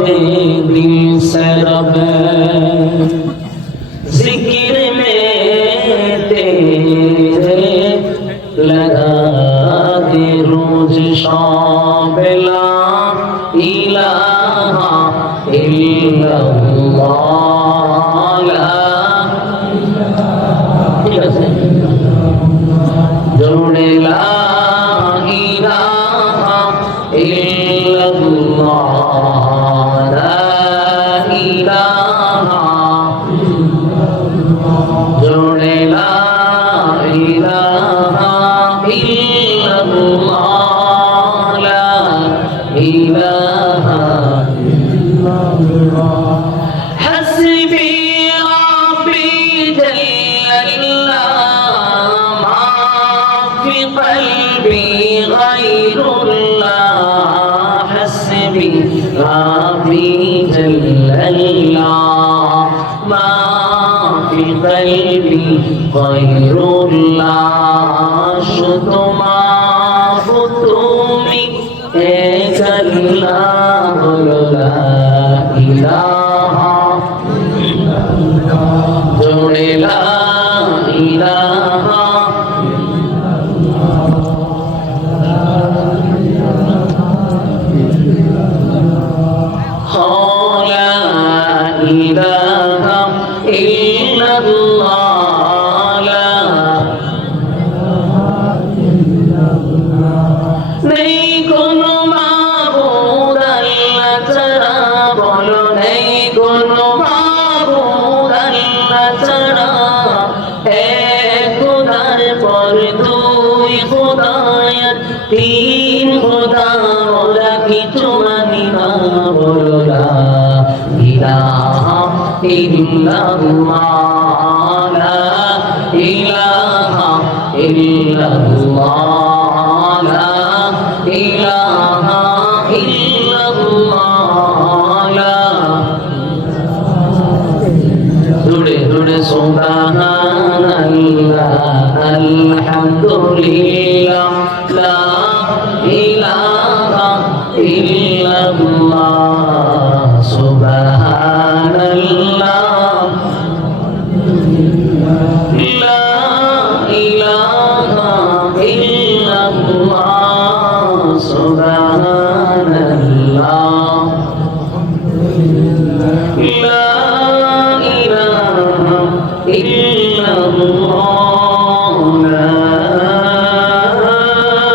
दे दिल से रब जिक्र में तेरे लगा दे रोज शाम ला इलाहा इल्लल्लाह ला ঠিক আছে জোড়ে লা ইলাহা ইল্লাল্লাহ লা ইলাহা জোড়ে লা ইলাহা ইল্লাল্লাহ লা ইলাহা ইল্লাল্লাহ হাসবি রাব্বি জাল্লাল্লাহ মা ফি কলবি গায়রুল্লাহ হাসবি রাব্বি জাল্লাল্লাহ মা ফি কলবি গায়রুল্লাহ শুধু মাবুদ তুমি এক আল্লাহ লা ইলাহা ইল্লাল্লাহ জোড়ে লা ইলাহা লা ইলাহা ইল্লাল্লাহ লা নেই কোনো মাবুদ আল্লাহ ছাড়া বলো নেই কোনো মাবুদ আল্লাহ ছাড়া এক খোদার পর দুই খোদায়াত তিন খোদা ওরা কিছু মানি না বলো লা ইলাহা ইল্লাল্লাহ লা ইলাহা ইল্লাল্লাহ লা ইলাহা ইল্লাল্লাহ লা জোরে জোরে সুবহানাল্লাহ আলহামদুলিল্লাহ লা ইলাহা ইল্লাল্লাহ সুবহানাল্লাহ লা ইলাহা ইল্লাল্লাহ সুবহানাল্লাহ লা ইলাহা ইল্লাল্লাহ